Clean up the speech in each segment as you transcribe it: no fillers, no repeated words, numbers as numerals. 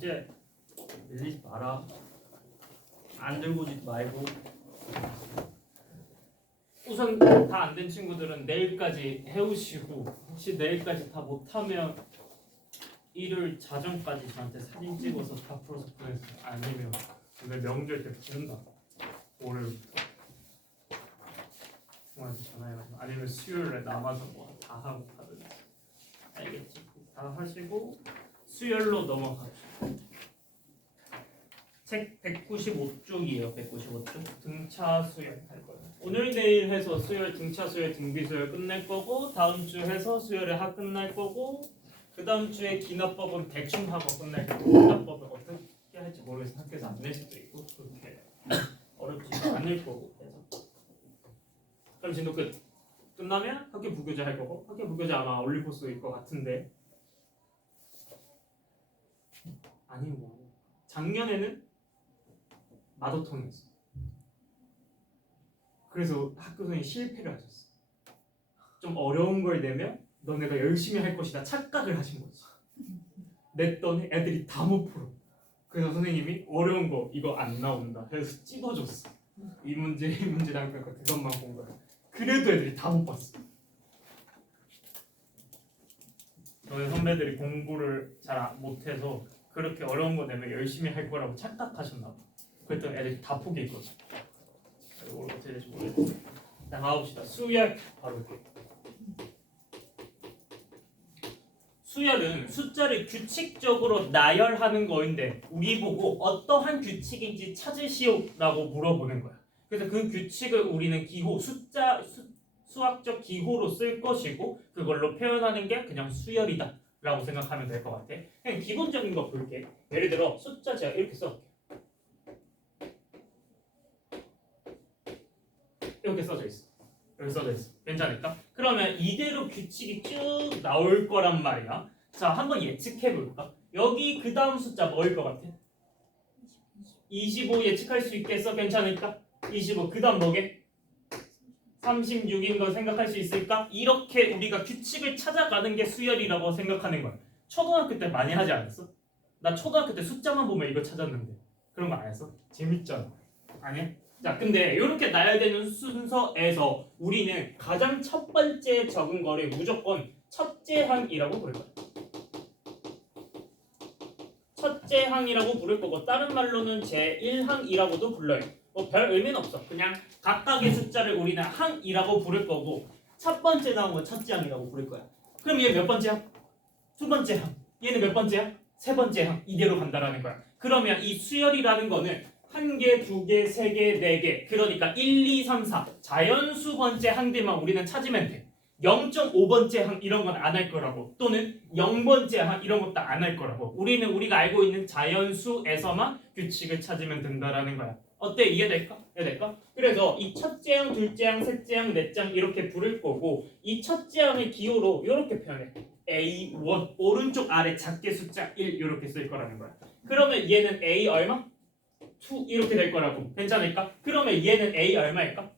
숙제 밀리지 마라. 안 들고 오지 말고. 우선 다 안 된 친구들은 내일까지 해오시고, 혹시 내일까지 다 못하면 일요일 자정까지 저한테 사진 찍어서 다 풀어서 보내세요. 아니면 오늘 명절 때 부른다. 월요일부터 부모한테 전화해가지고, 아니면 수요일에 남아서 뭐 다 하고 가든지. 알겠지? 다 하시고 수요일로 넘어갑시다. 책 195쪽이에요. 195쪽 등차 수열 할 거예요. 오늘 내일 해서 수열 등차 수열 등비 수열 끝낼 거고, 다음 주 해서 수열의 학 끝날 거고, 그 다음 주에 기납법은 대충 하고 끝날 거고, 기납법을 어떻게 할지 모르겠어. 학교에서 안 낼 수도 있고 그렇게 어렵지가 않을 거고. 그래서 그럼 진도 끝나면 학교 부교재 할 거고, 학교 부교재 아마 올리포스일 것 같은데, 아니 뭐 작년에는 마더통이었어. 그래서 학교 선생님이 실패를 하셨어. 좀 어려운 걸 내면 너네가 열심히 할 것이다 착각을 하신 거지. 냈더니 애들이 다 못 풀어. 그래서 선생님이 어려운 거 이거 안 나온다 해서 찍어줬어. 이 문제 다음에 그것만 본 거야. 그래도 애들이 다 못 봤어. 너네 선배들이 공부를 잘 못해서 그렇게 어려운 거 내면 열심히 할 거라고 착각하셨나 봐. 그랬더니 애들이 다 포기했거든. 이걸 어떻게 될지 모르겠어. 나가봅시다. 수열 바로 볼게요. 수열은 숫자를 규칙적으로 나열하는 거인데 우리 보고 어떠한 규칙인지 찾으시오라고 물어보는 거야. 그래서 그 규칙을 우리는 기호, 수학적 기호로 쓸 것이고, 그걸로 표현하는 게 그냥 수열이다 라고 생각하면 될 것 같아. 그냥 기본적인 거 볼게. 예를 들어 숫자 제가 이렇게 써. 이렇게 써져 있어. 여기 써져 있어. 괜찮을까? 그러면 이대로 규칙이 쭉 나올 거란 말이야. 자, 한번 예측해 볼까? 여기 그 다음 숫자 뭐일 것 같아? 25 예측할 수 있겠어? 괜찮을까? 25 그 다음 뭐게? 36인 거 생각할 수 있을까? 이렇게 우리가 규칙을 찾아가는 게 수열이라고 생각하는 거야. 초등학교 때 많이 하지 않았어? 나 초등학교 때 숫자만 보면 이거 찾았는데 그런 거 안 했어? 재밌잖아. 아니야? 자, 근데 이렇게 나열되는 순서에서 우리는 가장 첫 번째 적은 거를 무조건 첫째 항이라고 부를 거야. 첫째 항이라고 부를 거고, 다른 말로는 제1항이라고도 불러요. 뭐 별 의미는 없어. 그냥 각각의 숫자를 우리는 항이라고 부를 거고, 첫 번째 나온 건 첫째 항이라고 부를 거야. 그럼 얘 몇 번째 항? 두 번째 항. 얘는 몇 번째 항? 세 번째 항. 이대로 간다라는 거야. 그러면 이 수열이라는 거는 한 개, 두 개, 세 개, 네 개. 그러니까 1, 2, 3, 4 자연수 번째 항들만 우리는 찾으면 돼. 0.5번째 항 이런 건 안 할 거라고, 또는 0번째 항 이런 것도 안 할 거라고. 우리는 우리가 알고 있는 자연수에서만 규칙을 찾으면 된다라는 거야. 어때? 이해될까? 이해될까? 그래서 이 첫째 항, 둘째 항, 셋째 항, 넷째 항 이렇게 부를 거고, 이 첫째 항의 기호로 이렇게 표현해. A1 오른쪽 아래 작게 숫자 1 이렇게 쓸 거라는 거야. 그러면 얘는 A 얼마? 2 이렇게 될 거라고. 괜찮을까? 그러면 얘는 A 얼마일까?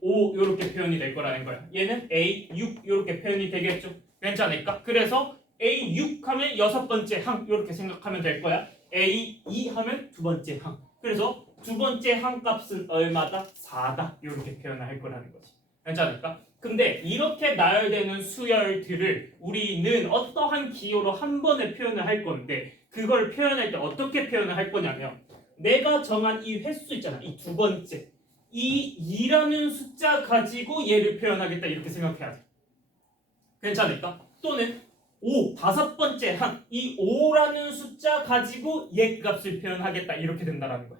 5 이렇게 표현이 될 거라는 거야. 얘는 A6 이렇게 표현이 되겠죠? 괜찮을까? 그래서 A6 하면 여섯 번째 항 이렇게 생각하면 될 거야. A2 하면 두 번째 항. 그래서 두 번째 항 값은 얼마다? 4다 이렇게 표현을 할 거라는 거지. 괜찮을까? 근데 이렇게 나열되는 수열들을 우리는 어떠한 기호로 한 번에 표현을 할 건데, 그걸 표현할 때 어떻게 표현을 할 거냐면, 내가 정한 이 횟수 있잖아. 이 두 번째. 이 2라는 숫자 가지고 얘를 표현하겠다 이렇게 생각해야 돼. 괜찮을까? 또는 5 다섯 번째 항. 이 5라는 숫자 가지고 얘 값을 표현하겠다 이렇게 된다라는 거야.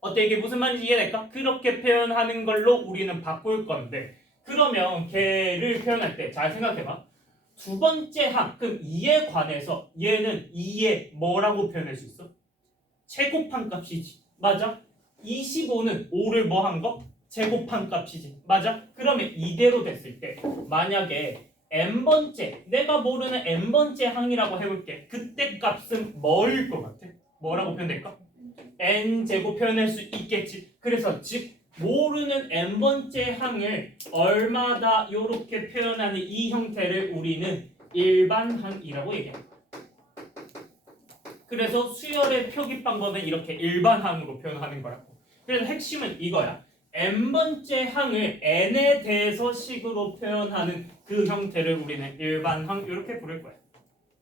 어때? 이게 무슨 말인지 이해될까? 그렇게 표현하는 걸로 우리는 바꿀 건데, 그러면 걔를 표현할 때 잘 생각해봐. 두 번째 항, 그럼 2에 관해서 얘는 2에 뭐라고 표현할 수 있어? 제곱한 값이지. 맞아? 25는 5를 뭐 한 거? 제곱한 값이지. 맞아? 그러면 이대로 됐을 때 만약에 n번째, 내가 모르는 n번째 항이라고 해볼게. 그때 값은 뭐일 것 같아? 뭐라고 표현될까? n제곱 표현할 수 있겠지. 그래서 즉 모르는 n번째 항을 얼마다 이렇게 표현하는 이 형태를 우리는 일반항이라고 얘기합니다. 그래서 수열의 표기 방법은 이렇게 일반항으로 표현하는 거라고. 그래서 핵심은 이거야. n번째 항을 n에 대해서 식으로 표현하는 그 형태를 우리는 일반항 이렇게 부를 거야.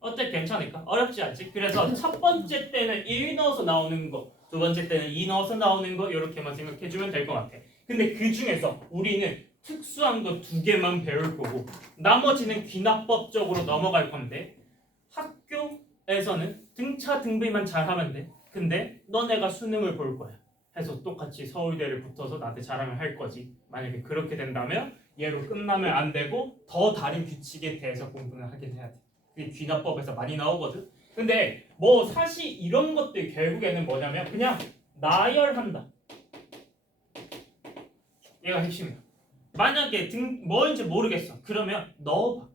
어때? 괜찮을까? 어렵지 않지? 그래서 첫 번째 때는 1 넣어서 나오는 거, 두 번째 때는 2 넣어서 나오는 거 이렇게만 생각해주면 될 것 같아. 근데 그 중에서 우리는 특수한 거 2개만 배울 거고 나머지는 귀납법적으로 넘어갈 건데 학교에서는 등차 등비만 잘하면 돼. 근데 너네가 수능을 볼 거야. 해서 똑같이 서울대를 붙어서 나한테 자랑을 할 거지. 만약에 그렇게 된다면 얘로 끝나면 안 되고 더 다른 규칙에 대해서 공부는 하긴 해야 돼. 그게 귀납법에서 많이 나오거든. 근데 뭐 사실 이런 것들 결국에는 뭐냐면 그냥 나열한다. 얘가 핵심이야. 만약에 뭐인지 모르겠어. 그러면 넣어봐.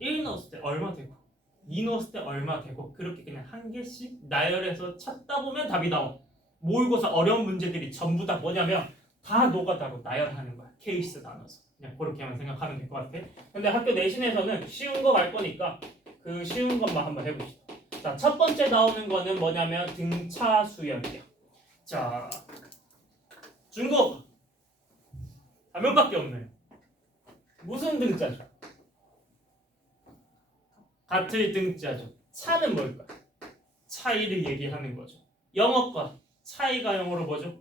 1 넣었을 때 얼마 되고 2 넣었을 때 얼마 되고 그렇게 그냥 한 개씩 나열해서 찾다 보면 답이 나와. 모의고사 어려운 문제들이 전부 다 뭐냐면 다 노가다로 나열하는 거야. 케이스 나눠서. 그냥 그렇게만 생각하면 될 것 같아. 근데 학교 내신에서는 쉬운 거 갈 거니까 그 쉬운 것만 한번 해봅시다. 자, 첫 번째 나오는 거는 뭐냐면 등차 수열이야. 자, 중국 한 명밖에 없네요. 무슨 등자죠? 같을 등자죠. 차는 뭘까? 차이를 얘기하는 거죠. 영어과 차이가 영어로 뭐죠?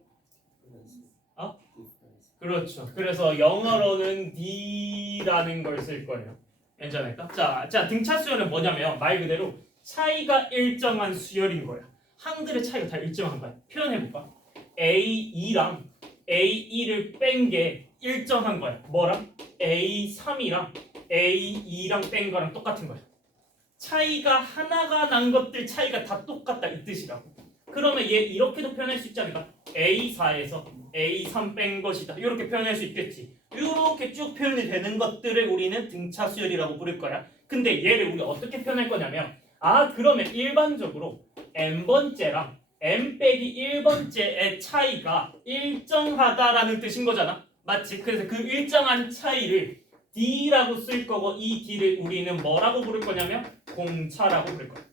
그렇죠. 그래서 영어로는 D라는 걸 쓸 거예요. 괜찮을까? 자, 등차 수열은 뭐냐면 말 그대로 차이가 일정한 수열인 거야. 항들의 차이가 다 일정한 거야. 표현해볼까? A2랑 A1을 뺀 게 일정한 거야. 뭐랑? A3이랑 A2랑 뺀 거랑 똑같은 거야. 차이가 하나가 난 것들 차이가 다 똑같다 이 뜻이라고. 그러면 얘 이렇게도 표현할 수 있지 않을까? A4에서 A3 뺀 것이다. 이렇게 표현할 수 있겠지. 이렇게 쭉 표현이 되는 것들을 우리는 등차 수열이라고 부를 거야. 근데 얘를 우리 어떻게 표현할 거냐면 그러면 일반적으로 n번째랑 n 빼기 1번째의 차이가 일정하다라는 뜻인 거잖아. 맞지? 그래서 그 일정한 차이를 D라고 쓸 거고 이 D를 우리는 뭐라고 부를 거냐면 공차라고 부를 거야.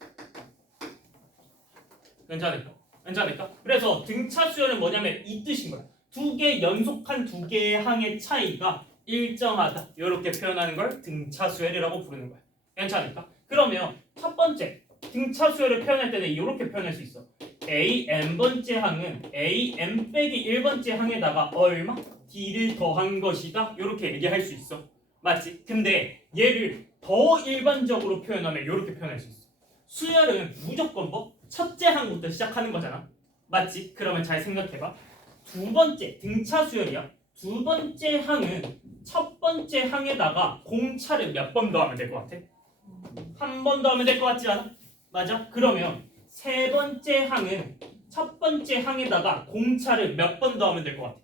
괜찮을까? 그래서 등차 수열은 뭐냐면 이 뜻인 거야. 연속한 두 개의 항의 차이가 일정하다. 이렇게 표현하는 걸 등차 수열이라고 부르는 거야. 괜찮을까? 그러면 첫 번째 등차 수열을 표현할 때는 이렇게 표현할 수 있어. AN번째 항은 AN 빼기 1번째 항에다가 얼마? D를 더한 것이다. 이렇게 얘기할 수 있어. 맞지? 근데 얘를 더 일반적으로 표현하면 이렇게 표현할 수 있어. 수열은 무조건 첫째 항부터 시작하는 거잖아. 맞지? 그러면 잘 생각해봐. 두 번째 등차 수열이야. 두 번째 항은 첫 번째 항에다가 공차를 몇 번 더하면 될 것 같아? 한 번 더하면 될 것 같지 않아? 맞아? 그러면 세 번째 항은 첫 번째 항에다가 공차를 몇 번 더하면 될 것 같아?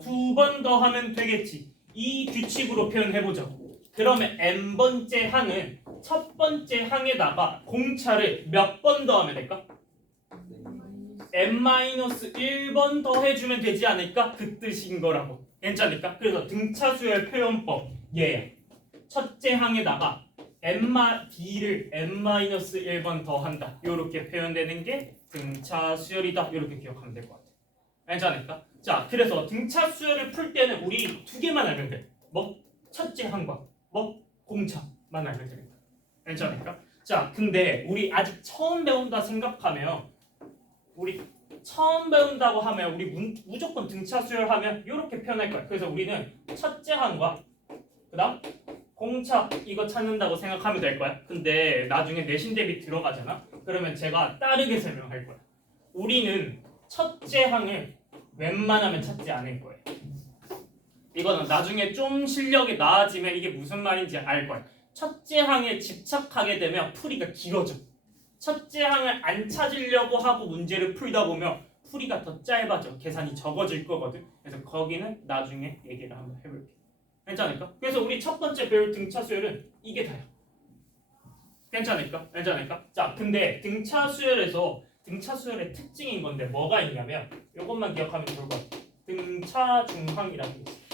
2번 더하면 되겠지. 이 규칙으로 표현해보자. 그러면 n번째 항은 첫 번째 항에다가 공차를 몇 번 더하면 될까? n-1번 더해주면 되지 않을까? 그 뜻인 거라고. 괜찮을까? 그래서 등차 수열 표현법 얘야. 첫째 항에다가 D를 n-1번 더한다. 이렇게 표현되는 게 등차 수열이다. 이렇게 기억하면 될 것 같아. 괜찮을까? 자, 그래서 등차 수열을 풀 때는 우리 2개만 알면 돼. 첫째 항과 공차만 알면 되겠다. 괜찮을까? 자, 근데 우리 아직 처음 배운다 생각하면 우리 무조건 등차 수열하면 이렇게 표현할 거야. 그래서 우리는 첫째 항과 그다음 공차 이거 찾는다고 생각하면 될 거야. 근데 나중에 내신 대비 들어가잖아. 그러면 제가 다르게 설명할 거야. 우리는 첫째 항을 웬만하면 찾지 않을 거예요. 이거는 나중에 좀 실력이 나아지면 이게 무슨 말인지 알 거야. 첫째 항에 집착하게 되면 풀이가 길어져. 첫째 항을 안 찾으려고 하고 문제를 풀다 보면 풀이가 더 짧아져. 계산이 적어질 거거든. 그래서 거기는 나중에 얘기를 한번 해볼게. 괜찮을까? 그래서 우리 첫 번째 배울 등차 수열은 이게 다야. 괜찮을까? 자, 근데 등차 수열의 특징인 건데 뭐가 있냐면 이것만 기억하면 좋을 것 같아. 등차 중항이라는 게 있어.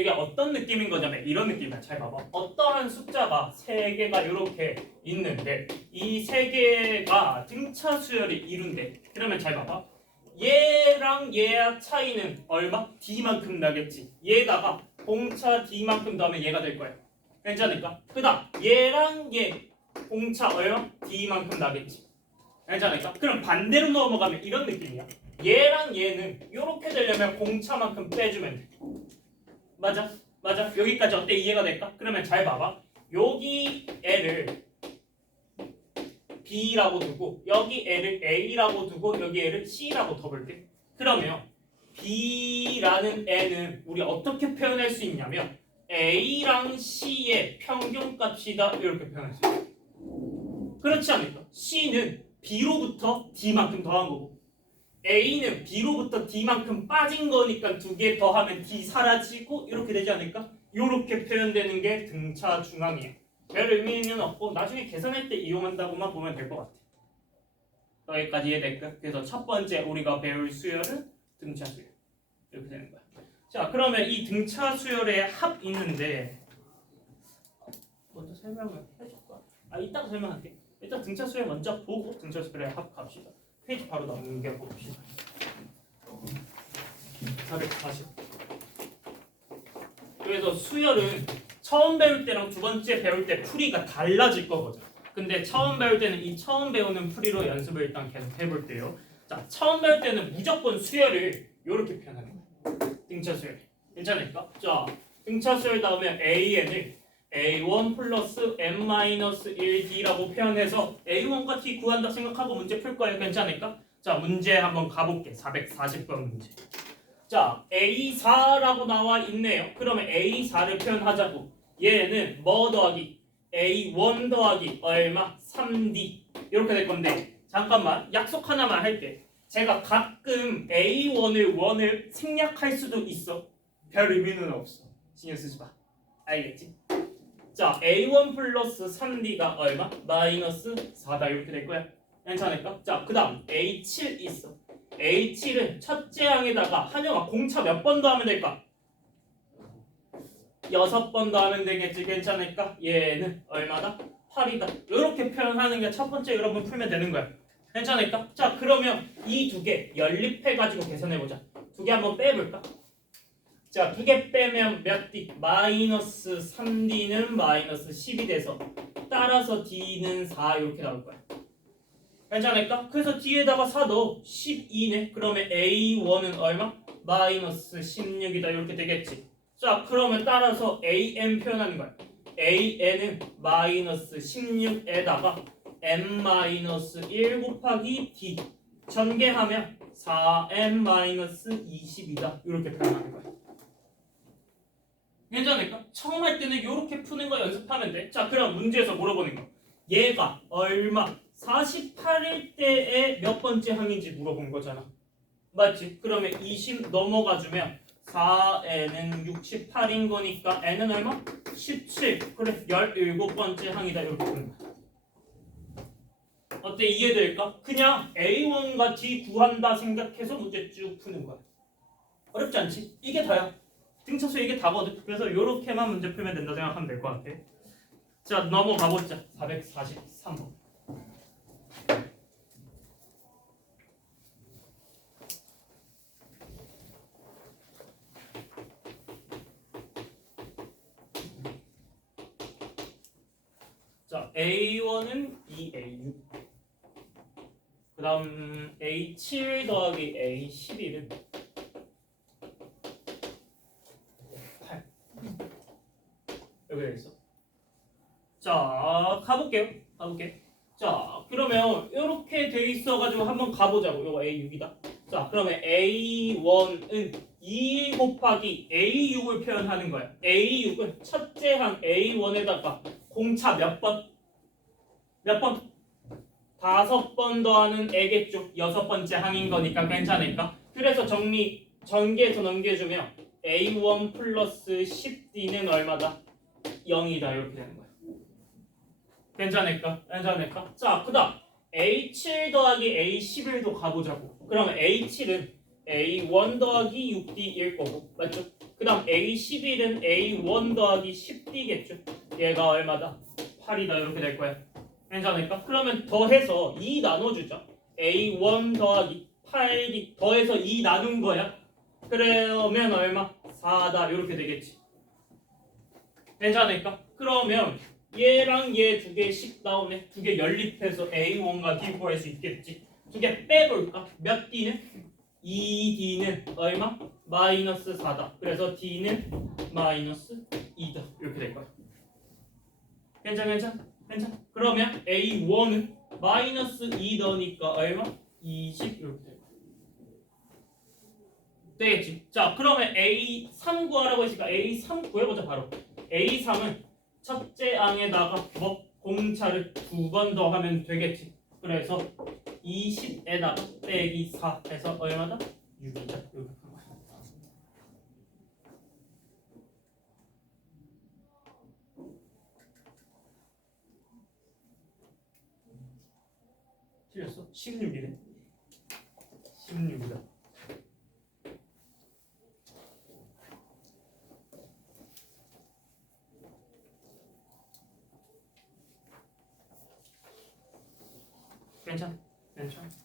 이게 어떤 느낌인 거냐면 이런 느낌이야. 잘 봐봐. 어떠한 숫자가 3개가 이렇게 있는데 이 3개가 등차 수열이 이룬대. 그러면 잘 봐봐. 얘랑 얘의 차이는 얼마? D만큼 나겠지. 얘다가 공차 D만큼 더하면 얘가 될 거야. 괜찮을까? 그 다음 얘랑 얘 공차 얼마? D만큼 나겠지. 괜찮을까? 그럼 반대로 넘어가면 이런 느낌이야. 얘랑 얘는 이렇게 되려면 공차만큼 빼주면 돼. 맞아? 맞아? 여기까지 어때? 이해가 될까? 그러면 잘 봐봐. 여기 애를 B라고 두고 여기 애를 A라고 두고 여기 애를 C라고 둬볼게. 그러면 B라는 애는 우리 어떻게 표현할 수 있냐면 A랑 C의 평균값이다 이렇게 표현할 수 있어. 그렇지 않을까? C는 B로부터 D만큼 더한 거고 A는 B로부터 D만큼 빠진 거니까 2개 더하면 D 사라지고 이렇게 되지 않을까? 이렇게 표현되는 게 등차 중앙이에요. 별 의미는 없고 나중에 계산할 때 이용한다고만 보면 될 것 같아. 여기까지 이해될까? 그래서 첫 번째 우리가 배울 수열은 등차 수열 이렇게 되는 거야. 자 그러면 이 등차 수열의 합 있는데 먼저 설명을 해줄까? 이따가 설명할게. 일단 등차 수열 먼저 보고 등차 수열의 합 갑시다. 페이지 바로 넘겨봅시다. 440. 그래서 수열은 처음 배울 때랑 두 번째 배울 때 풀이가 달라질 거거든. 근데 처음 배울 때는 이 처음 배우는 풀이로 연습을 일단 계속 해볼게요. 자, 처음 배울 때는 무조건 수열을 이렇게 표현하는 거야. 등차 수열. 괜찮을까? 자, 등차 수열 다음에 AN을 A1 플러스 N-1D라고 표현해서 A1과 D 구한다 생각하고 문제 풀 거예요. 괜찮을까? 자, 문제 한번 가볼게. 440번 문제. 자, A4라고 나와 있네요. 그러면 A4를 표현하자고. 얘는 뭐 더하기? A1 더하기 얼마? 3D. 이렇게 될 건데 잠깐만 약속 하나만 할게. 제가 가끔 A1을 1을 생략할 수도 있어. 별 의미는 없어. 신경 쓰지 마. 알겠지? 자, A1 플러스 3D가 얼마? 마이너스 4다 이렇게 될 거야. 괜찮을까? 자, 그 다음 A7 있어. A7은 첫째 항에다가 한영아 공차 몇 번 더하면 될까? 6번 더하면 되겠지. 괜찮을까? 얘는 얼마다? 8이다. 이렇게 표현하는 게 첫 번째 여러분 풀면 되는 거야. 괜찮을까? 자, 그러면 이 두 개 연립해가지고 계산해보자. 두 개 한번 빼볼까? 자, 두 개 빼면 몇 D? 마이너스 3D는 마이너스 10이 돼서 따라서 D는 4 이렇게 나올 거야. 괜찮을까? 그래서 뒤에다가 4 넣어. 12네. 그러면 A1은 얼마? 마이너스 16이다 이렇게 되겠지. 자, 그러면 따라서 AN 표현하는 거야. AN은 마이너스 16에다가 N-1 곱하기 D 전개하면 4N-20이다 이렇게 표현하는 거야. 괜찮을까? 처음 할 때는 이렇게 푸는 거 연습하면 돼. 자, 그럼 문제에서 물어보는 거. 얘가 얼마? 48일 때에 몇 번째 항인지 물어본 거잖아. 맞지? 그러면 20 넘어가 주면 4n은 68인 거니까 n은 얼마? 17. 그래, 17번째 항이다 이렇게 푸는 거야. 어때? 이해될까? 그냥 A1과 D 구한다 생각해서 문제 쭉 푸는 거야. 어렵지 않지? 이게 다야. 등차수 이게 다거든. 그래서 이렇게만 문제 풀면 된다 생각하면 될 것 같아. 자, 넘어가 보자. 443번. 자, A1은 2A6. 그 다음 A7 더하기 A11은 8. 여기 있어. 자, 가볼게요. 자, 그러면 이렇게 돼 있어가지고 한번 가보자고. 이거 A6이다. 자, 그러면 A1은 2 곱하기 A6을 표현하는 거야. A6은 첫째 항 A1에다가 공차 몇 번? 몇 번? 5번 더하는 애겠죠. 6번째 항인 거니까 괜찮을까? 그래서 전개해서 넘겨주면 A1 플러스 10D는 얼마다? 0이다 이렇게 되는 거야. 괜찮을까? 자, 그 다음 A7 더하기 A11도 가보자고. 그러면 A7은 A1 더하기 6D일 거고 맞죠? 그 다음 A11은 A1 더하기 10D겠죠? 얘가 얼마다? 8이다 이렇게 될 거야. 괜찮을까? 그러면 더해서 2 나눠주자. A1 더하기 8D 더해서 2 나눈 거야. 그러면 얼마? 4다 이렇게 되겠지. 괜찮을까? 그러면 얘랑 얘 두 개씩 나오네. 두 개 연립해서 A1과 D 구할 수 있겠지. 두 개 빼볼까? 몇 D는? 2D는 얼마? 마이너스 4다. 그래서 D는 마이너스 2다. 이렇게 될 거야. 괜찮? 그러면 A1은 마이너스 2 넣으니까 얼마? 20 이렇게 될 거야. 되겠지? 자, 그러면 A3 구하라고 했으니까 A3 구해보자 바로. A3은 첫째 항에다가 뭐 공차를 2번 더 하면 되겠지. 그래서 20에다가 빼기 4 해서 얼마다? 6이다. 이렇게 한 거야. 틀렸어? 16이네. 16이다. 괜찮.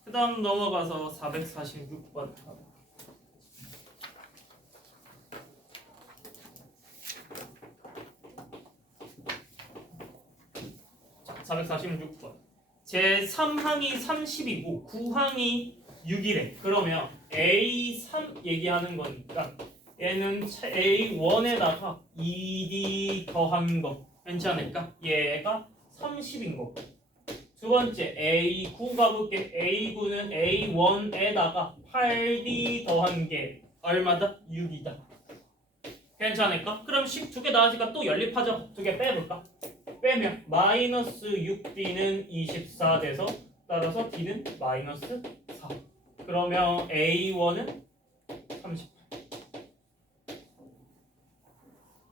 그 다음 넘어가서 446번. 자, 446번. 제 3항이 30이고 9항이 6이래. 그러면 A3 얘기하는 거니까 얘는 A1에다가 2D 더한 거 괜찮을까? 얘가 30인 거고. 두 번째 A9 가볼게. A9는 A1에다가 8D 더한 게 얼마다? 6이다. 괜찮을까? 그럼 12개 나왔으니까 또 연립하자. 2개 빼볼까? 빼면 마이너스 6D는 24 돼서 따라서 D는 마이너스 4. 그러면 A1은 38.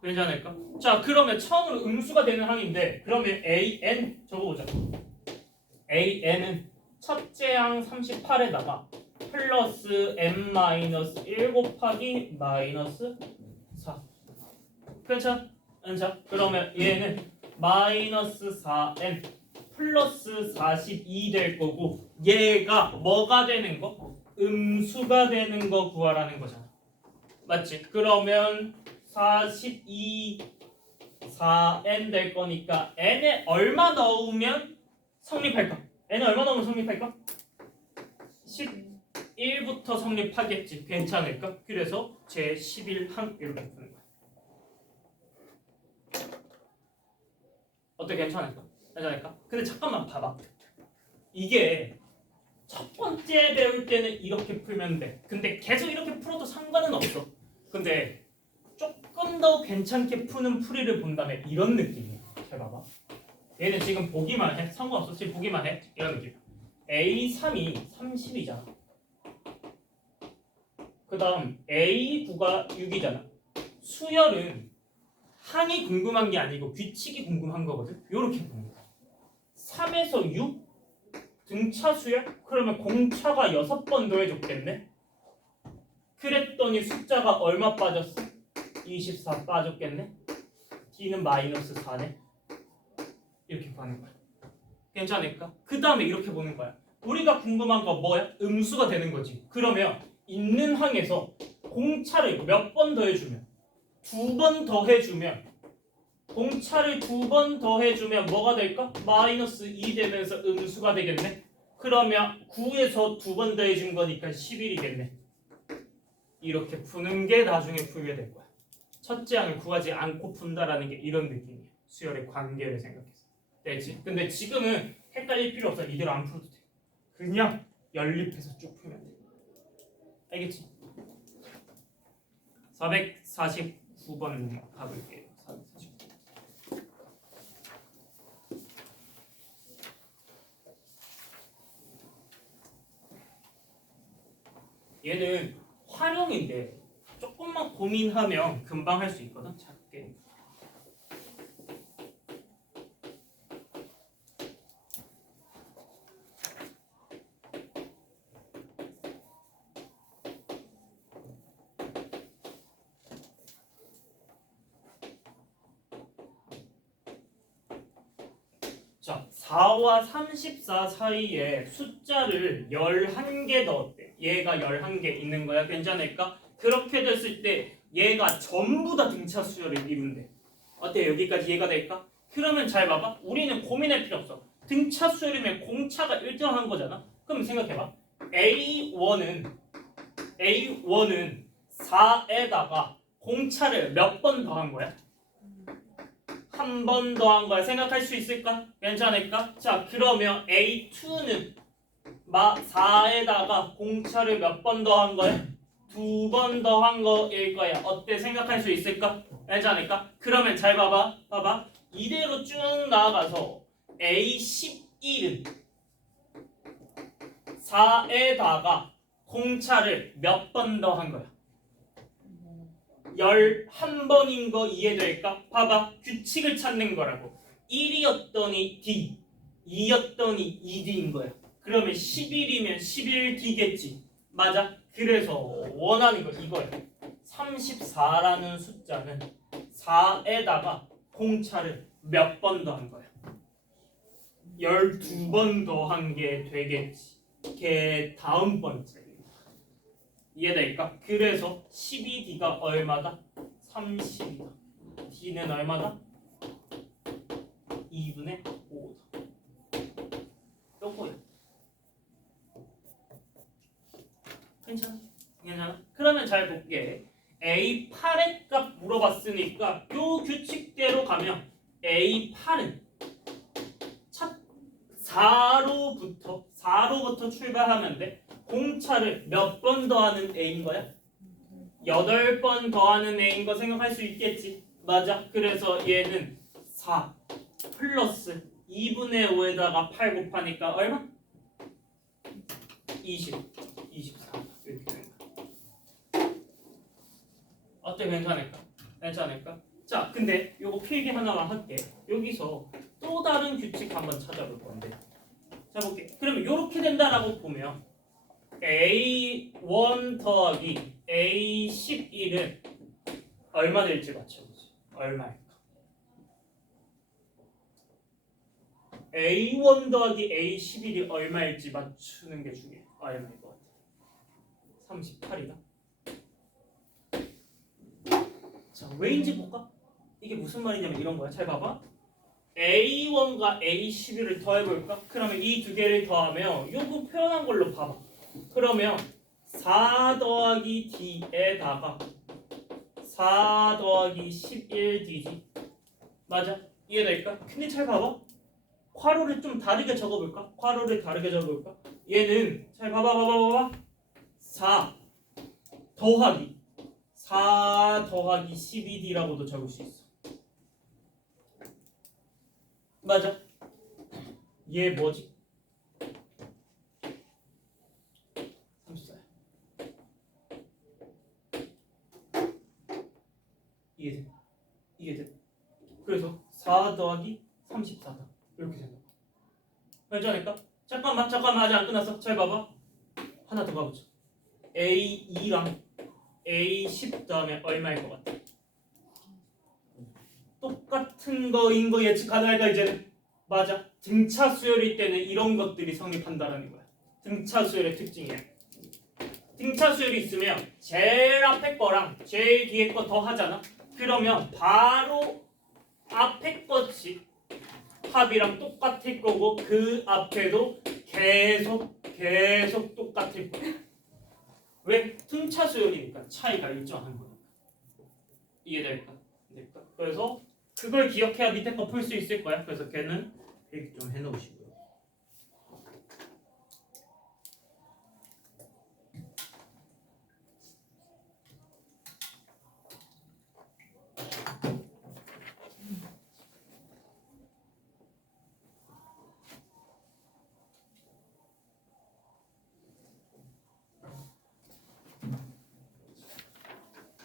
괜찮을까? 자, 그러면 처음으로 음수가 되는 항인데 그러면 AN 적어보자. AN은 첫째 항 38에다가 플러스 n-1 곱하기 마이너스 4. 괜찮? 그러면 얘는 마이너스 4n 플러스 42 될 거고 얘가 뭐가 되는 거? 음수가 되는 거 구하라는 거잖아. 맞지? 그러면 42 4n 될 거니까 n에 얼마 넣으면 성립할까? n에 얼마 넣으면 성립할까? 11부터 성립하겠지. 괜찮을까? 그래서 제 11항 이렇게 푸는 거야. 어때? 괜찮을까? 근데 잠깐만 봐봐. 이게 첫 번째 배울 때는 이렇게 풀면 돼. 근데 계속 이렇게 풀어도 상관은 없어. 근데 조금 더 괜찮게 푸는 풀이를 본다면 이런 느낌이야. 잘 봐봐. 얘는 지금 보기만 해. 상관없어. 지금 보기만 해. 이런 느낌. A3이 30이잖아. 그 다음 A9가 6이잖아. 수열은 항이 궁금한 게 아니고 규칙이 궁금한 거거든. 요렇게 보는 거야. 3에서 6 등차 수열? 그러면 공차가 6번 더해줬겠네. 그랬더니 숫자가 얼마 빠졌어? 24 빠졌겠네. D는 마이너스 4네. 이렇게 보는 거야. 괜찮을까? 그 다음에 이렇게 보는 거야. 우리가 궁금한 거 뭐야? 음수가 되는 거지. 그러면 있는 항에서 공차를 몇 번 더해주면 2번 더해주면 공차를 2번 더해주면 뭐가 될까? 마이너스 2 되면서 음수가 되겠네. 그러면 9에서 2번 더해준 거니까 11이겠네. 이렇게 푸는 게 나중에 풀게 될 거야. 첫째 항을 구하지 않고 푼다라는 게 이런 느낌이야. 수열의 관계를 생각해서. 됐지? 근데 지금은 헷갈릴 필요 없어. 이대로 안 풀어도 돼. 그냥 연립해서 쭉 풀면 돼. 알겠지? 449번 가볼게요. 449. 얘는 활용인데 조금만 고민하면 금방 할 수 있거든. 작게. 자, 4와 34 사이에 숫자를 11개 넣었대. 얘가 11개 있는 거야. 괜찮을까? 그렇게 됐을 때 얘가 전부 다 등차 수열을 이룬대. 어때? 여기까지 이해가 될까? 그러면 잘 봐봐. 우리는 고민할 필요 없어. 등차 수열이면 공차가 일정한 거잖아. 그럼 생각해봐. A1은 4에다가 공차를 몇 번 더한 거야? 한 번 더한 거야. 생각할 수 있을까? 괜찮을까? 자, 그러면 A2는 4에다가 공차를 몇 번 더한 거야? 2번 더한 거일 거야. 어때? 생각할 수 있을까? 괜찮을까? 그러면 잘 봐봐. 봐봐. 이대로 쭉 나아가서 A11은 4에다가 공차를 몇 번 더한 거야? 11번인 거 이해될까? 봐봐. 규칙을 찾는 거라고. 1이었더니 D, 2였더니 2D인 거야. 그러면 11이면 11D겠지. 맞아? 그래서 원하는 거 이거야. 34라는 숫자는 4에다가 공차를 몇 번 더한 거야? 12번 더한 게 되겠지. 걔 다음 번째. 이해될까? 그래서 12D가 얼마다? 30이다. D는 얼마다? 2분의 5다. 요거야. 괜찮아? 괜찮아? 그러면 잘 볼게. A8의 값 물어봤으니까 요 규칙대로 가면 A8은 첫 4로부터 출발하면 돼. 공차를 몇 번 더하는 A인 거야? 8번 더하는 A인 거 생각할 수 있겠지? 맞아. 그래서 얘는 4 플러스 2분의 5에다가 8 곱하니까 얼마? 20, 24 이렇게 되는 거야. 어때? 괜찮을까? 괜찮을까? 자, 근데 요거 필기 하나만 할게. 여기서 또 다른 규칙 한번 찾아볼 건데. 자, 볼게. 그러면 요렇게 된다라고 보면 A1 더하기 A11은 얼마 될지 맞춰보지. 얼마일까? A1 더하기 A11이 얼마일지 맞추는 게 중요해. 얼마일 것 같아? 38이다. 자, 왜인지 볼까? 이게 무슨 말이냐면 이런 거야. 잘 봐봐. A1과 A11을 더해볼까? 그러면 이 두 개를 더하면 요거 표현한 걸로 봐봐. 그러면 4 더하기 D에다가 4 더하기 11D지. 맞아? 이해될까? 근데 잘 봐봐. 괄호를 좀 다르게 적어볼까? 괄호를 다르게 적어볼까? 얘는 잘 봐봐. 4 더하기 12D라고도 적을 수 있어. 맞아? 얘 뭐지? 34. 이해돼? 그래서 4 더하기 34다. 이렇게 생각. 괜찮을까? 잠깐만 아직 안 끝났어. 잘 봐봐. 하나 더 가보자. A2랑 A10 다음에 얼마일 것 같아? 똑같은 거인 거 예측 가능할까 이제는? 맞아. 등차 수열일 때는 이런 것들이 성립한다는 거야. 등차 수열의 특징이야. 등차 수열이 있으면 제일 앞에 거랑 제일 뒤에 거 더 하잖아. 그러면 바로 앞에 것이 합이랑 똑같을 거고 그 앞에도 계속 똑같을 거야. 왜? 등차 수열이니까 차이가 일정한 거야. 이해될까? 그래서 그걸 기억해야 밑에 거 풀 수 있을 거야. 그래서 걔는 이렇게 좀 해놓으시고요.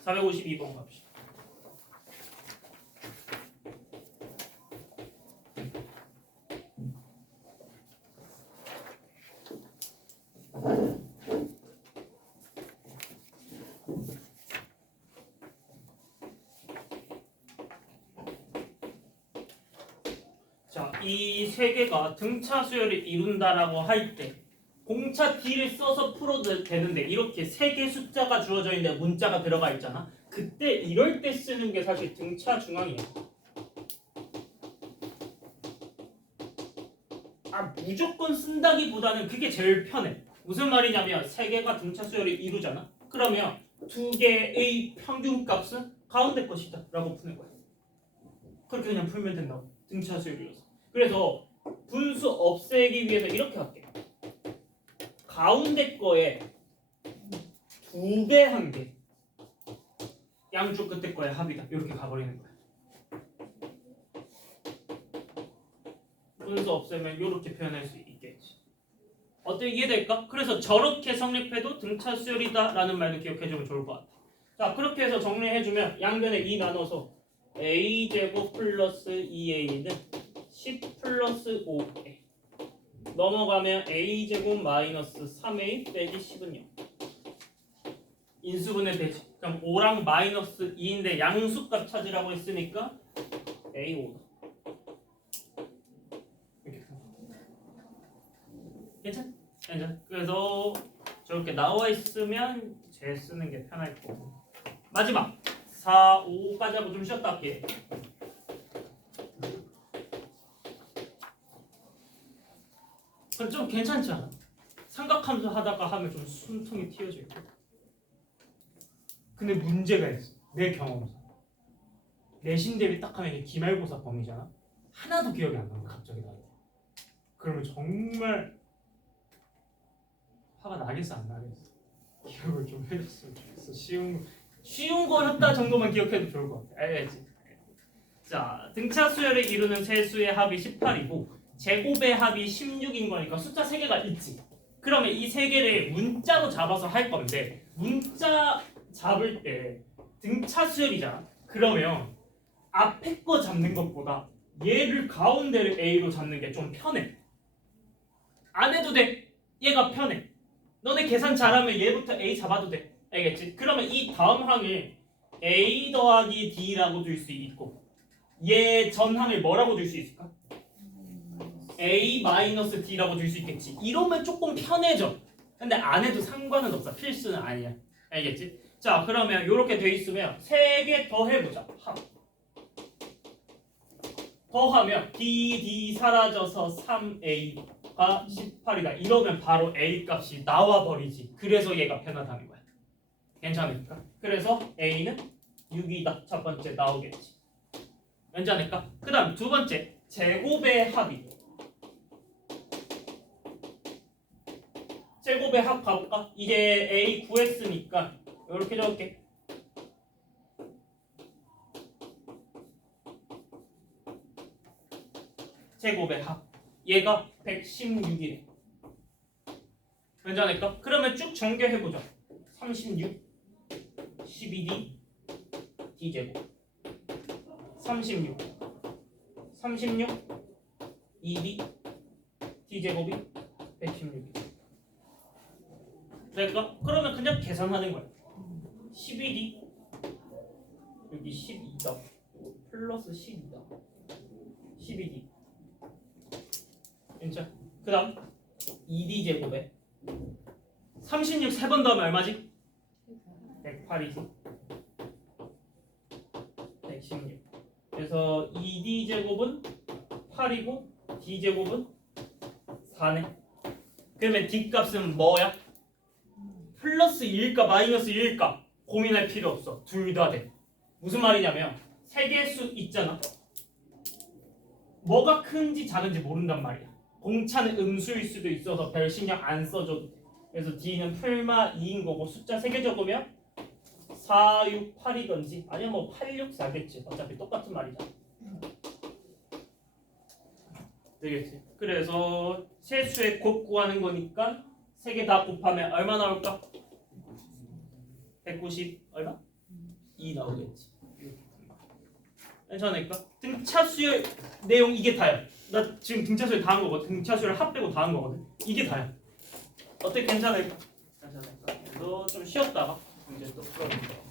(452번) 갑시다. 자, 이 세 개가 등차 수열을 이룬다라고 할 때 공차 D를 써서 풀어도 되는데 이렇게 세 개 숫자가 주어져 있는데 문자가 들어가 있잖아. 그때 이럴 때 쓰는 게 사실 등차 중앙이야. 무조건 쓴다기보다는 그게 제일 편해. 무슨 말이냐면 세 개가 등차 수열을 이루잖아. 그러면 두 개의 평균값은 가운데 것이다 라고 푸는 거야. 그렇게 그냥 풀면 된다고. 등차 수열을 이뤄서. 그래서 분수 없애기 위해서 이렇게 할게. 가운데 거에 2배 한 개, 양쪽 끝에 거에 합이다. 이렇게 가버리는 거야. 분수 없애면 이렇게 표현할 수 있겠지. 어때, 이해될까? 그래서 저렇게 성립해도 등차 수열이다 라는 말도 기억해주면 좋을 것 같아. 자, 그렇게 해서 정리해주면 양변에 2 나눠서 a제곱 플러스 2a는 10 플러스 5a 넘어가면 a제곱 마이너스 3a 빼기 10은 0. 인수분해 되지. 그럼 5랑 마이너스 2인데 양수값 찾으라고 했으니까 a5다. 괜찮? 괜찮? 그래서 저렇게 나와 있으면 제 쓰는 게 편할 거고. 마지막 4, 5까지 하고 좀 쉬었다 할게. 그럼 좀 괜찮지 않아? 삼각함수 하다가 하면 좀 숨통이 튀어져 있고. 근데 문제가 있어. 내 경험상. 내신 대비 딱 하면 이게 기말고사 범위잖아. 하나도 기억이 안 나는 거야 갑자기 나한테. 그러면 정말 화가 나겠어 안 나겠어? 기억을 좀 해줬으면 좋겠어. 쉬운 거였다 정도만 기억해도 좋을 것 같아. 알겠지? 자, 등차 수열을 이루는 세수의 합이 18이고 제곱의 합이 16인 거니까 숫자 3개가 있지. 그러면 이 3개를 문자로 잡아서 할 건데 문자 잡을 때 등차 수열이잖아. 그러면 앞에 거 잡는 것보다 얘를 가운데를 A로 잡는 게 좀 편해. 안 해도 돼. 얘가 편해. 너네 계산 잘하면 얘부터 A 잡아도 돼. 알겠지? 그러면 이 다음 항을 A 더하기 D라고 줄 수 있고 얘 전 항을 뭐라고 줄 수 있을까? A 마이너스 D라고 줄 수 있겠지. 이러면 조금 편해져. 근데 안 해도 상관은 없어. 필수는 아니야. 알겠지? 자, 그러면 이렇게 돼 있으면 3개 더 해보자. 더하면 D 사라져서 3A가 18이다. 이러면 바로 A 값이 나와버리지. 그래서 얘가 편하다는 거야. 괜찮을까? 그래서 A는 6이다. 첫 번째 나오겠지. 괜찮을까? 그 다음 두 번째 제곱의 합이. 제곱의 합 가볼까? 이제 A 구했으니까 이렇게 적을게. 제곱의 합. 얘가 116이래. 괜찮을까? 그러면 쭉 전개해보자. 36 12D D제곱 36 2D D제곱이 116이래. 될까? 그러면 그냥 계산하는 거야. 12D 여기 12다. 플러스 12다. 12D. 괜찮아. 그 다음 2D 제곱에 36 세 번 더하면 얼마지? 108이지. 116. 그래서 2D 제곱은 8이고 D 제곱은 4네. 그러면 D 값은 뭐야? 플러스 1일까 마이너스 1일까 고민할 필요 없어. 둘 다 돼. 무슨 말이냐면 세 개 수 있잖아. 뭐가 큰지 작은지 모른단 말이야. 공차는 음수일 수도 있어서 별 신경 안 써줘도 돼. 그래서 D는 풀마 2인 거고 숫자 3개 적으면 4, 6, 8이던지 아니면 뭐 8, 6, 4겠지. 어차피 똑같은 말이잖아. 되겠지. 그래서 세수의 곱 구하는 거니까 3개 다 곱하면 얼마 나올까? 190 얼마? 2 나오겠지. 괜찮을까? 등차 수열 내용 이게 다야. 나 지금 등차 수열 다 한 거거든. 등차 수열 합 빼고 다 한 거거든. 이게 다야. 어때? 괜찮을까? 괜찮을까? 그래서 좀 쉬었다가 이제 또 풀어볼게요.